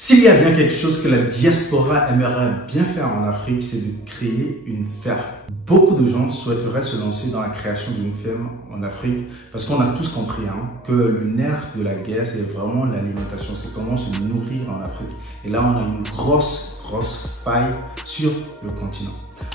S'il y a bien quelque chose que la diaspora aimerait bien faire en Afrique, c'est de créer une ferme. Beaucoup de gens souhaiteraient se lancer dans la création d'une ferme en Afrique parce qu'on a tous compris que le nerf de la guerre, c'est vraiment l'alimentation, c'est comment se nourrir en Afrique. Et là, on a une grosse faille sur le continent.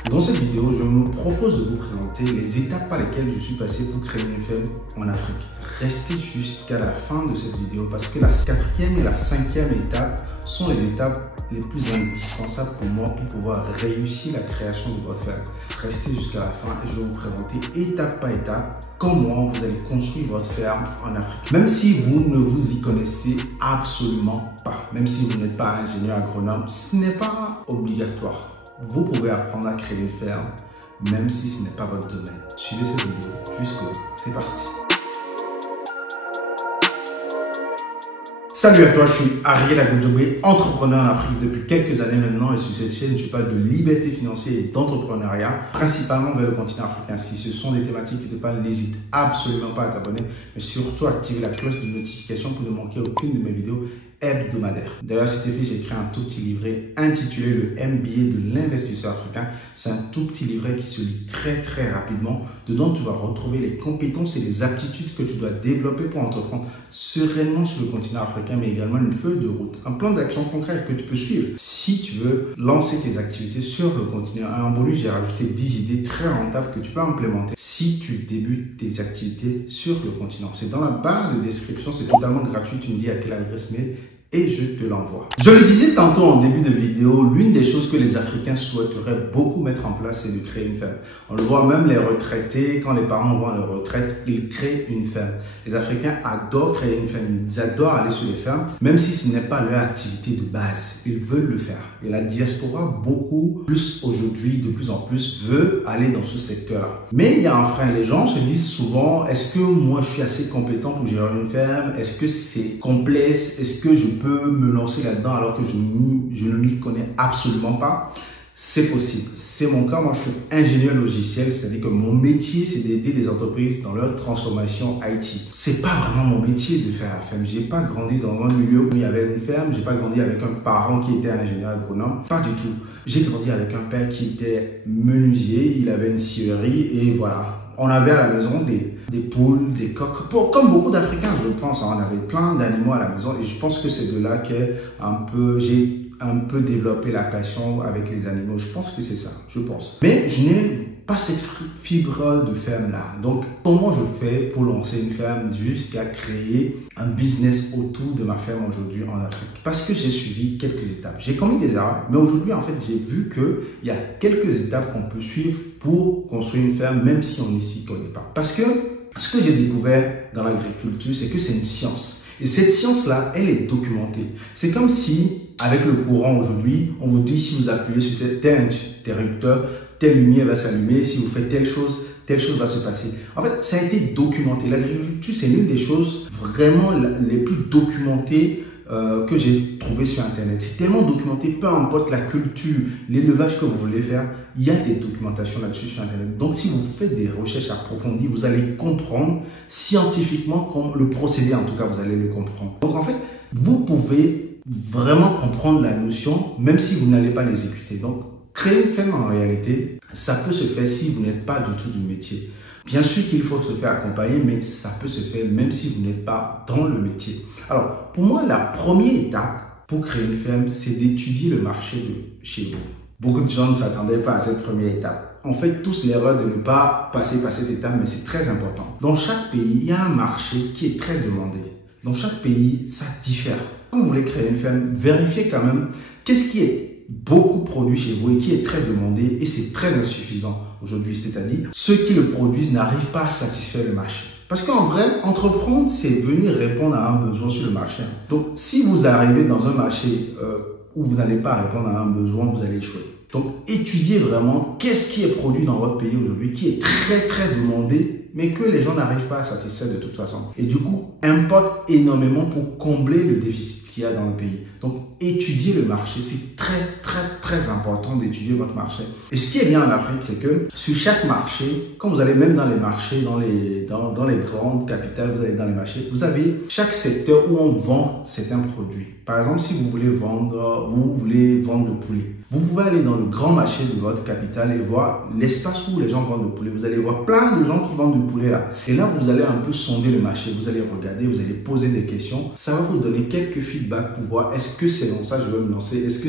Dans cette vidéo, je me propose de vous présenter les étapes par lesquelles je suis passé pour créer une ferme en Afrique. Restez jusqu'à la fin de cette vidéo parce que la 4e et la 5e étape sont les étapes les plus indispensables pour moi pour pouvoir réussir la création de votre ferme. Restez jusqu'à la fin et je vais vous présenter étape par étape comment vous allez construire votre ferme en Afrique. Même si vous ne vous y connaissez absolument pas, même si vous n'êtes pas ingénieur agronome, ce n'est pas obligatoire. Vous pouvez apprendre à créer une ferme, même si ce n'est pas votre domaine. Suivez cette vidéo jusqu'au bout. C'est parti. Salut à toi, je suis Ariel Agoudjogwe, entrepreneur en Afrique depuis quelques années maintenant et sur cette chaîne, je parle de liberté financière et d'entrepreneuriat, principalement vers le continent africain. Si ce sont des thématiques qui te parlent, n'hésite absolument pas à t'abonner, mais surtout à activer la cloche de notification pour ne manquer aucune de mes vidéos hebdomadaires. D'ailleurs, cet effet, j'ai créé un tout petit livret intitulé le MBA de l'investisseur africain. C'est un tout petit livret qui se lit très rapidement. Dedans, tu vas retrouver les compétences et les aptitudes que tu dois développer pour entreprendre sereinement sur le continent africain, mais également une feuille de route, un plan d'action concret que tu peux suivre si tu veux lancer tes activités sur le continent. En bonus, j'ai rajouté 10 idées très rentables que tu peux implémenter si tu débutes tes activités sur le continent. C'est dans la barre de description, c'est totalement gratuit. Tu me dis à quelle adresse mail et je te l'envoie. Je le disais tantôt en début de vidéo, l'une des choses que les Africains souhaiteraient beaucoup mettre en place, c'est de créer une ferme. On le voit même les retraités, quand les parents vont à leur retraite, ils créent une ferme. Les Africains adorent créer une ferme, ils adorent aller sur les fermes, même si ce n'est pas leur activité de base. Ils veulent le faire. Et la diaspora, beaucoup plus aujourd'hui, de plus en plus, veut aller dans ce secteur-là. Mais il y a un frein. Les gens se disent souvent, est-ce que moi je suis assez compétent pour gérer une ferme? Est-ce que c'est complexe? Est-ce que je peux me lancer là-dedans alors que je ne m'y connais absolument pas? C'est possible. C'est mon cas. Moi, je suis ingénieur logiciel, c'est-à-dire que mon métier, c'est d'aider les entreprises dans leur transformation IT. C'est pas vraiment mon métier de faire la ferme. J'ai pas grandi dans un milieu où il y avait une ferme. J'ai pas grandi avec un parent qui était ingénieur agronome. Pas du tout. J'ai grandi avec un père qui était menuisier. Il avait une scierie et voilà. On avait à la maison des poules, des coqs, comme beaucoup d'Africains, je pense. On avait plein d'animaux à la maison et je pense que c'est de là que j'ai un peu développé la passion avec les animaux. Je pense que c'est ça, je pense. Mais je n'ai pas cette fibre de ferme-là. Donc, comment je fais pour lancer une ferme jusqu'à créer un business autour de ma ferme aujourd'hui en Afrique? Parce que j'ai suivi quelques étapes. J'ai commis des erreurs, mais aujourd'hui, en fait, j'ai vu qu'il y a quelques étapes qu'on peut suivre pour construire une ferme, même si on ne s'y connaît pas. Parce que ce que j'ai découvert dans l'agriculture, c'est que c'est une science. Et cette science-là, elle est documentée. C'est comme si, avec le courant aujourd'hui, on vous dit si vous appuyez sur tel interrupteur, telle lumière va s'allumer, si vous faites telle chose va se passer. En fait, ça a été documenté. L'agriculture, c'est l'une des choses vraiment les plus documentées que j'ai trouvé sur Internet. C'est tellement documenté, peu importe la culture, l'élevage que vous voulez faire, il y a des documentations là-dessus sur Internet. Donc, si vous faites des recherches approfondies, vous allez comprendre scientifiquement le procédé, en tout cas, vous allez le comprendre. Donc, en fait, vous pouvez vraiment comprendre la notion, même si vous n'allez pas l'exécuter. Donc, créer une ferme, en réalité, ça peut se faire si vous n'êtes pas du tout du métier. Bien sûr qu'il faut se faire accompagner, mais ça peut se faire même si vous n'êtes pas dans le métier. Alors, pour moi, la première étape pour créer une ferme, c'est d'étudier le marché de chez vous. Beaucoup de gens ne s'attendaient pas à cette première étape. On fait tous l'erreur de ne pas passer par cette étape, mais c'est très important. Dans chaque pays, il y a un marché qui est très demandé. Dans chaque pays, ça diffère. Quand vous voulez créer une ferme, vérifiez quand même qu'est-ce qui est beaucoup produit chez vous et qui est très demandé et c'est très insuffisant aujourd'hui, c'est-à-dire ceux qui le produisent n'arrivent pas à satisfaire le marché. Parce qu'en vrai, entreprendre, c'est venir répondre à un besoin sur le marché. Donc, si vous arrivez dans un marché où vous n'allez pas répondre à un besoin, vous allez échouer. Donc, étudiez vraiment qu'est-ce qui est produit dans votre pays aujourd'hui, qui est très demandé, mais que les gens n'arrivent pas à satisfaire de toute façon. Et du coup, importe énormément pour combler le déficit qu'il y a dans le pays. Donc, étudier le marché. C'est très important d'étudier votre marché. Et ce qui est bien en Afrique, c'est que sur chaque marché, quand vous allez même dans les marchés, dans les grandes capitales, vous allez dans les marchés, vous avez chaque secteur où on vend certains produits. Par exemple, si vous voulez vendre le poulet, vous pouvez aller dans le grand marché de votre capitale et voir l'espace où les gens vendent le poulet. Vous allez voir plein de gens qui vendent du poulet là. Et là, vous allez un peu sonder le marché. Vous allez regarder, vous allez poser des questions. Ça va vous donner quelques feedbacks pour voir est-ce que c'est dans ça que je vais me lancer? Est-ce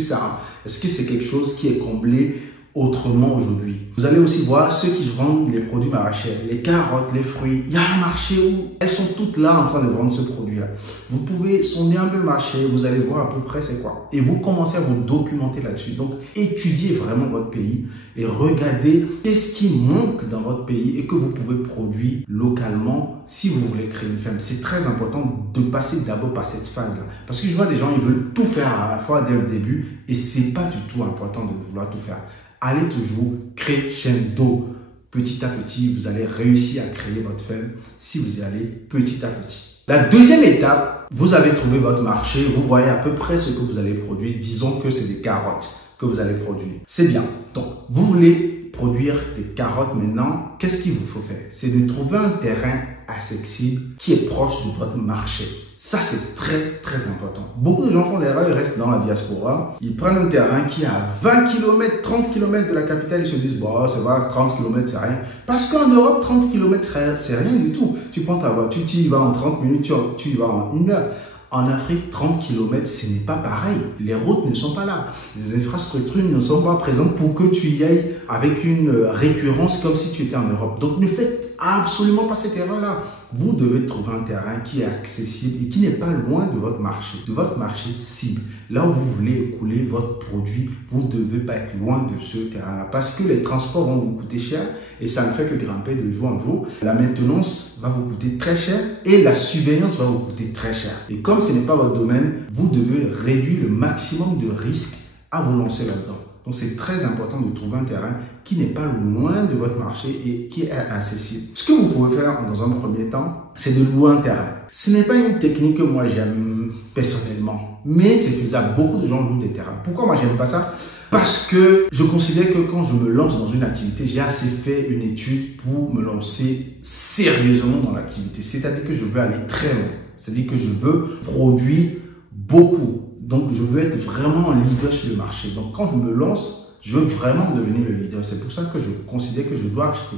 que c'est quelque chose qui est comblé autrement aujourd'hui? Vous allez aussi voir ceux qui vendent les produits maraîchers, les carottes, les fruits. Il y a un marché où elles sont toutes là en train de vendre ce produit-là. Vous pouvez sonder un peu le marché, vous allez voir à peu près c'est quoi. Et vous commencez à vous documenter là-dessus. Donc, étudiez vraiment votre pays et regardez qu'est-ce qui manque dans votre pays et que vous pouvez produire localement si vous voulez créer une ferme. C'est très important de passer d'abord par cette phase-là. Parce que je vois des gens, ils veulent tout faire à la fois dès le début et c'est pas du tout important de vouloir tout faire. Allez toujours crescendo. Petit à petit, vous allez réussir à créer votre ferme si vous y allez petit à petit. La deuxième étape, vous avez trouvé votre marché, vous voyez à peu près ce que vous allez produire. Disons que c'est des carottes que vous allez produire. C'est bien. Donc, vous voulez produire des carottes maintenant. Qu'est-ce qu'il vous faut faire? C'est de trouver un terrain accessible qui est proche de votre marché. Ça, c'est très important. Beaucoup de gens font l'erreur, ils restent dans la diaspora. Ils prennent un terrain qui est à 20 km, 30 km de la capitale. Ils se disent, bon, c'est vrai, 30 km, c'est rien. Parce qu'en Europe, 30 km, c'est rien du tout. Tu prends ta voiture, tu y vas en 30 minutes, tu y vas en 1 heure. En Afrique, 30 km, ce n'est pas pareil. Les routes ne sont pas là. Les infrastructures ne sont pas présentes pour que tu y ailles avec une récurrence comme si tu étais en Europe. Donc, ne faites absolument pas cette erreur-là. Vous devez trouver un terrain qui est accessible et qui n'est pas loin de votre marché cible. Là où vous voulez écouler votre produit, vous ne devez pas être loin de ce terrain-là parce que les transports vont vous coûter cher et ça ne fait que grimper de jour en jour. La maintenance va vous coûter très cher et la surveillance va vous coûter très cher. Et comme ce n'est pas votre domaine, vous devez réduire le maximum de risques à vous lancer là-dedans. Donc, c'est très important de trouver un terrain qui n'est pas loin de votre marché et qui est accessible. Ce que vous pouvez faire dans un premier temps, c'est de louer un terrain. Ce n'est pas une technique que moi j'aime personnellement, mais c'est faisable. Beaucoup de gens louent des terrains. Pourquoi moi j'aime pas ça? Parce que je considère que quand je me lance dans une activité, j'ai assez fait une étude pour me lancer sérieusement dans l'activité. C'est-à-dire que je veux aller très loin. C'est-à-dire que je veux produire beaucoup. Donc, je veux être vraiment un leader sur le marché. Donc, quand je me lance, je veux vraiment devenir le leader. C'est pour ça que je considère que je dois acheter.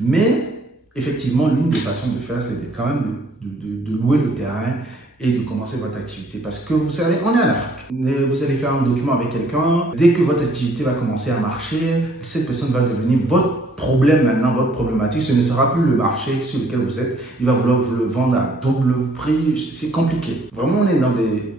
Mais, effectivement, l'une des façons de faire, c'est quand même de louer le terrain et de commencer votre activité. Parce que vous savez, on est en Afrique. Vous allez faire un document avec quelqu'un. Dès que votre activité va commencer à marcher, cette personne va devenir votre problème maintenant, votre problématique. Ce ne sera plus le marché sur lequel vous êtes. Il va vouloir vous le vendre à double prix. C'est compliqué. Vraiment, on est dans des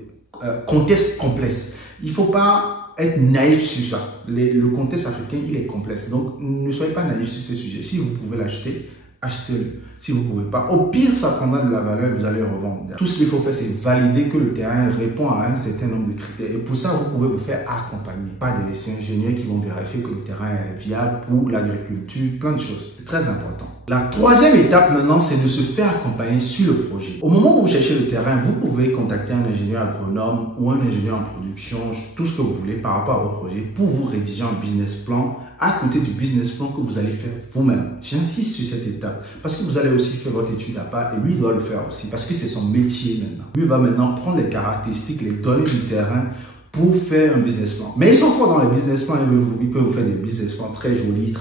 contexte complexe. Il ne faut pas être naïf sur ça. Le contexte africain, il est complexe. Donc, ne soyez pas naïf sur ces sujets. Si vous pouvez l'acheter, achetez-le. Si vous ne pouvez pas, au pire, ça prendra de la valeur, vous allez revendre. Tout ce qu'il faut faire, c'est valider que le terrain répond à un certain nombre de critères. Et pour ça, vous pouvez vous faire accompagner. Pas des ingénieurs qui vont vérifier que le terrain est viable pour l'agriculture, plein de choses. C'est très important. La troisième étape maintenant, c'est de se faire accompagner sur le projet. Au moment où vous cherchez le terrain, vous pouvez contacter un ingénieur agronome ou un ingénieur en production, tout ce que vous voulez par rapport à votre projet pour vous rédiger un business plan à côté du business plan que vous allez faire vous-même. J'insiste sur cette étape parce que vous allez aussi faire votre étude à part et lui doit le faire aussi parce que c'est son métier maintenant. Lui va maintenant prendre les caractéristiques, les données du terrain pour faire un business plan. Mais ils sont forts dans les business plans, ils peuvent vous faire des business plans très jolis.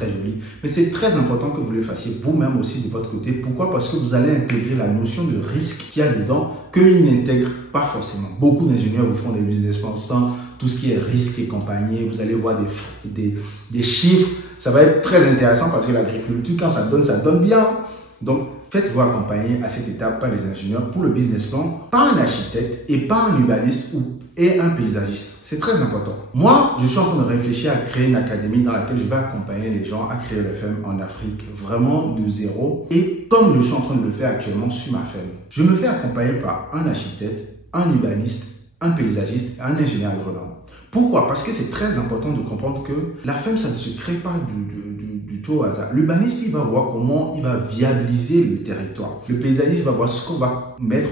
Mais c'est très important que vous le fassiez vous-même aussi de votre côté. Pourquoi? Parce que vous allez intégrer la notion de risque qu'il y a dedans qu'ils n'intègrent pas forcément. Beaucoup d'ingénieurs vous font des business plans sans tout ce qui est risque et compagnie. Vous allez voir des chiffres. Ça va être très intéressant parce que l'agriculture, quand ça donne bien. Donc, faites-vous accompagner à cette étape par les ingénieurs pour le business plan, pas un architecte et pas un urbaniste et un paysagiste. C'est très important. Moi, je suis en train de réfléchir à créer une académie dans laquelle je vais accompagner les gens à créer leur ferme en Afrique, vraiment de zéro. Et comme je suis en train de le faire actuellement sur ma ferme, je me fais accompagner par un architecte, un urbaniste, un paysagiste et un ingénieur agronome. Pourquoi? Parce que c'est très important de comprendre que la ferme, ça ne se crée pas du tout au hasard. L'urbaniste, il va voir comment il va viabiliser le territoire. Le paysagiste va voir ce qu'on va mettre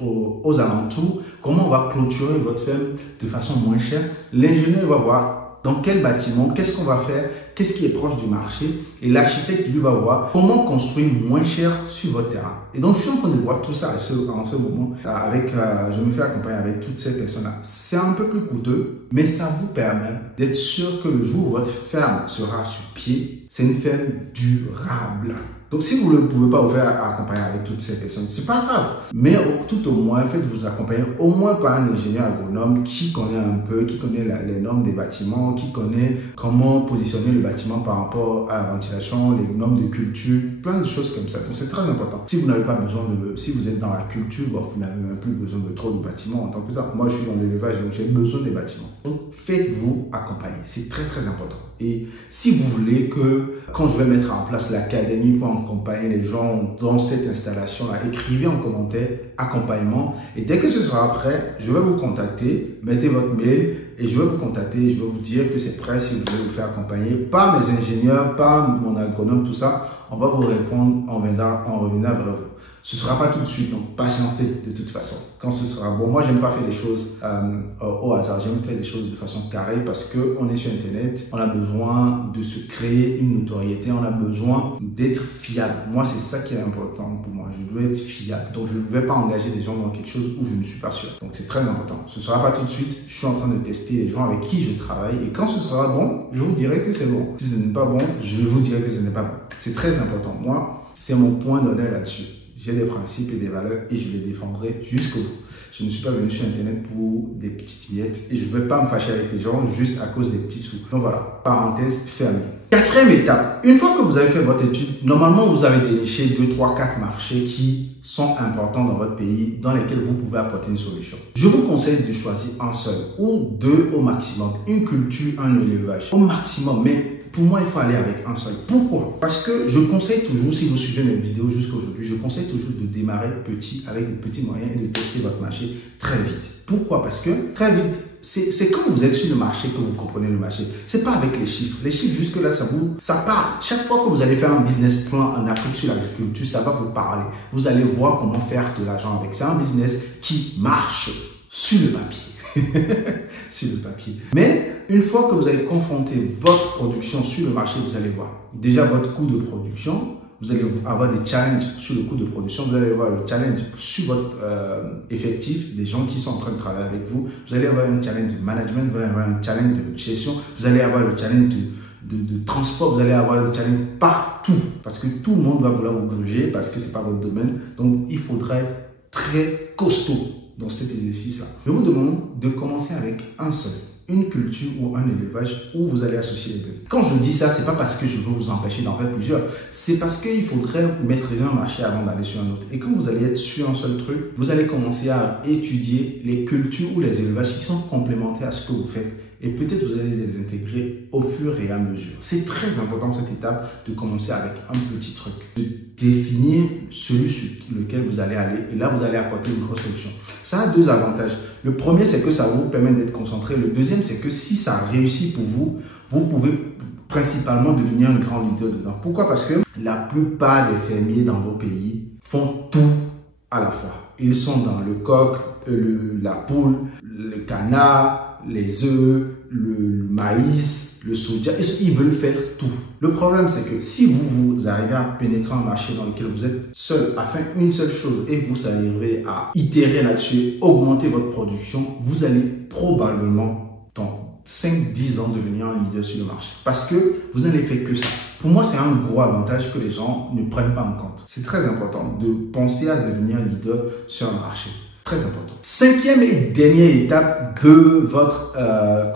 aux alentours, comment on va clôturer votre ferme de façon moins chère. L'ingénieur va voir dans quel bâtiment, qu'est-ce qu'on va faire, qu'est-ce qui est proche du marché. Et l'architecte, lui, va voir comment construire moins cher sur votre terrain. Et donc, je suis en train de voir tout ça en ce moment. Je me fais accompagner avec toutes ces personnes-là. C'est un peu plus coûteux, mais ça vous permet d'être sûr que le jour où votre ferme sera sur pied, c'est une ferme durable. Donc, si vous ne pouvez pas vous faire accompagner avec toutes ces personnes, c'est pas grave. Mais tout au moins, faites-vous accompagner au moins par un ingénieur agronome qui connaît un peu, qui connaît les normes des bâtiments, qui connaît comment positionner le bâtiment par rapport à la ventilation, les normes de culture, plein de choses comme ça. Donc, c'est très important. Si vous n'avez pas besoin si vous êtes dans la culture, bon, vous n'avez même plus besoin de trop de bâtiments en tant que ça. Moi, je suis dans l'élevage, donc j'ai besoin des bâtiments. Donc, faites-vous accompagner. C'est très, très important. Et si vous voulez que, quand je vais mettre en place l'académie pour accompagner les gens dans cette installation-là, écrivez en commentaire accompagnement. Et dès que ce sera prêt, je vais vous contacter, mettez votre mail et je vais vous contacter et je vais vous dire que c'est prêt si vous voulez vous faire accompagner par mes ingénieurs, par mon agronome, tout ça. On va vous répondre, on reviendra vers vous. Ce ne sera pas tout de suite, donc patientez de toute façon. Quand ce sera bon, moi, j'aime pas faire les choses au hasard. J'aime faire les choses de façon carrée parce qu'on est sur Internet. On a besoin de se créer une notoriété. On a besoin d'être fiable. Moi, c'est ça qui est important pour moi. Je dois être fiable. Donc, je ne vais pas engager des gens dans quelque chose où je ne suis pas sûr. Donc, c'est très important. Ce ne sera pas tout de suite. Je suis en train de tester les gens avec qui je travaille. Et quand ce sera bon, je vous dirai que c'est bon. Si ce n'est pas bon, je vous dirai que ce n'est pas bon. C'est très important. Moi, c'est mon point d'honneur là-dessus. J'ai des principes et des valeurs et je les défendrai jusqu'au bout. Je ne suis pas venu sur Internet pour des petites miettes et je ne vais pas me fâcher avec les gens juste à cause des petits sous. Donc voilà, parenthèse fermée. Quatrième étape, une fois que vous avez fait votre étude, normalement vous avez déniché 2, 3, 4 marchés qui sont importants dans votre pays, dans lesquels vous pouvez apporter une solution. Je vous conseille de choisir un seul ou deux au maximum. Une culture, un élevage. Au maximum, mais pour moi, il faut aller avec un seul. Pourquoi? Parce que je conseille toujours, si vous suivez mes vidéos jusqu'à aujourd'hui, je conseille toujours de démarrer petit avec des petits moyens et de tester votre marché très vite. Pourquoi? Parce que très vite, c'est quand vous êtes sur le marché que vous comprenez le marché. C'est pas avec les chiffres. Les chiffres, jusque-là, ça parle. Chaque fois que vous allez faire un business plan en Afrique sur l'agriculture, ça va vous parler. Vous allez voir comment faire de l'argent avec. C'est un business qui marche sur le papier. Sur le papier. Mais une fois que vous allez confronter votre production sur le marché, vous allez voir déjà votre coût de production. Vous allez avoir des challenges sur le coût de production. Vous allez avoir le challenge sur votre effectif, des gens qui sont en train de travailler avec vous. Vous allez avoir un challenge de management, vous allez avoir un challenge de gestion, vous allez avoir le challenge de transport, vous allez avoir le challenge partout. Parce que tout le monde va vouloir vous gruger parce que ce n'est pas votre domaine. Donc, il faudra être très costaud dans cet exercice-là. Je vous demande de commencer avec un seul, une culture ou un élevage où vous allez associer les deux. Quand je dis ça, c'est pas parce que je veux vous empêcher d'en faire plusieurs, c'est parce qu'il faudrait maîtriser un marché avant d'aller sur un autre. Et quand vous allez être sur un seul truc, vous allez commencer à étudier les cultures ou les élevages qui sont complémentaires à ce que vous faites. Et peut-être vous allez les intégrer au fur et à mesure. C'est très important cette étape de commencer avec un petit truc, de définir celui sur lequel vous allez aller et là vous allez apporter une grosse solution. Ça a deux avantages. Le premier, c'est que ça vous permet d'être concentré. Le deuxième, c'est que si ça réussit pour vous, vous pouvez principalement devenir un grand leader dedans. Pourquoi? Parce que la plupart des fermiers dans vos pays font tout à la fois. Ils sont dans le coq, la poule, le canard, les œufs, le maïs, le soja. Ils veulent faire tout. Le problème, c'est que si vous arrivez à pénétrer un marché dans lequel vous êtes seul à faire une seule chose et vous arrivez à itérer là-dessus, augmenter votre production, vous allez probablement dans 5-10 ans devenir un leader sur le marché. Parce que vous n'allez faire que ça. Pour moi, c'est un gros avantage que les gens ne prennent pas en compte. C'est très important de penser à devenir leader sur un marché. Très important. Cinquième et dernière étape de votre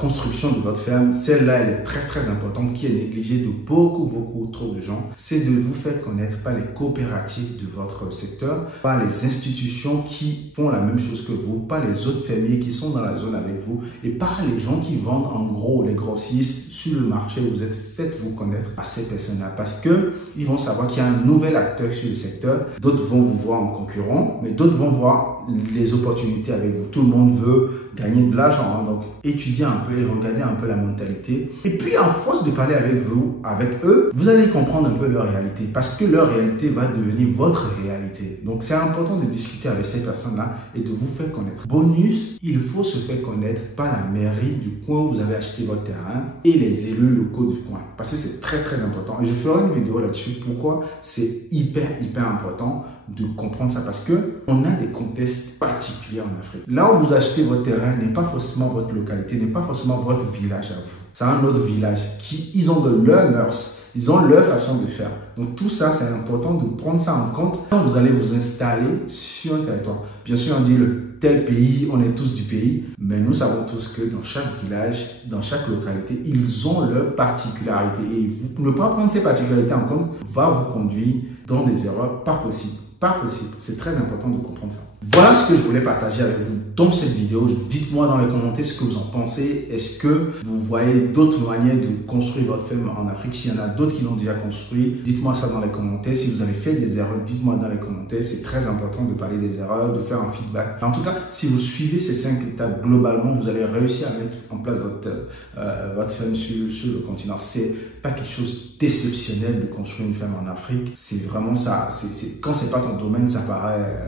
construction de votre ferme, celle-là, elle est très très importante, qui est négligée de beaucoup trop de gens. C'est de vous faire connaître par les coopératives de votre secteur, par les institutions qui font la même chose que vous, par les autres fermiers qui sont dans la zone avec vous et par les gens qui vendent en gros, les grossistes sur le marché où vous êtes. Faites-vous connaître par ces personnes-là parce que ils vont savoir qu'il y a un nouvel acteur sur le secteur. D'autres vont vous voir en concurrent, mais d'autres vont voir les opportunités avec vous. Tout le monde veut gagner de l'argent, hein, donc étudiez un peu et regardez un peu la mentalité. Et puis, à force de parler avec vous, avec eux, vous allez comprendre un peu leur réalité parce que leur réalité va devenir votre réalité. Donc, c'est important de discuter avec ces personnes-là et de vous faire connaître. Bonus, il faut se faire connaître par la mairie du coin où vous avez acheté votre terrain et les élus locaux du coin parce que c'est très très important. Et je ferai une vidéo là-dessus. Pourquoi c'est hyper important de comprendre ça parce que on a des contextes particuliers en Afrique. Là où vous achetez votre terrain n'est pas forcément votre localité, n'est pas forcément votre village à vous. C'est un autre village ils ont de leurs mœurs, ils ont leur façon de faire. Donc tout ça, c'est important de prendre ça en compte quand vous allez vous installer sur un territoire. Bien sûr, on dit le tel pays, on est tous du pays, mais nous savons tous que dans chaque village, dans chaque localité, ils ont leurs particularités. Et ne pas prendre ces particularités en compte va vous conduire dans des erreurs pas possibles. Pas possible. C'est très important de comprendre ça. Voilà ce que je voulais partager avec vous dans cette vidéo. Dites-moi dans les commentaires ce que vous en pensez. Est-ce que vous voyez d'autres manières de construire votre ferme en Afrique? S'il y en a d'autres qui l'ont déjà construit, dites-moi ça dans les commentaires. Si vous avez fait des erreurs, dites-moi dans les commentaires. C'est très important de parler des erreurs, de faire un feedback. En tout cas, si vous suivez ces 5 étapes, globalement, vous allez réussir à mettre en place votre ferme sur le continent. C'est pas quelque chose d'exceptionnel de construire une ferme en Afrique. C'est vraiment ça. Quand c'est pas ton domaine, ça paraît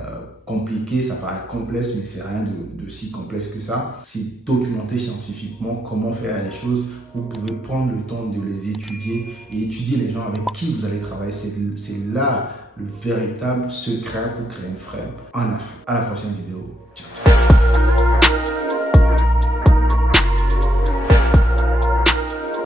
compliqué, ça paraît complexe, mais c'est rien de si complexe que ça. C'est documenté scientifiquement comment faire les choses. Vous pouvez prendre le temps de les étudier et étudier les gens avec qui vous allez travailler. C'est là le véritable secret pour créer une ferme en Afrique. À la prochaine vidéo. Ciao.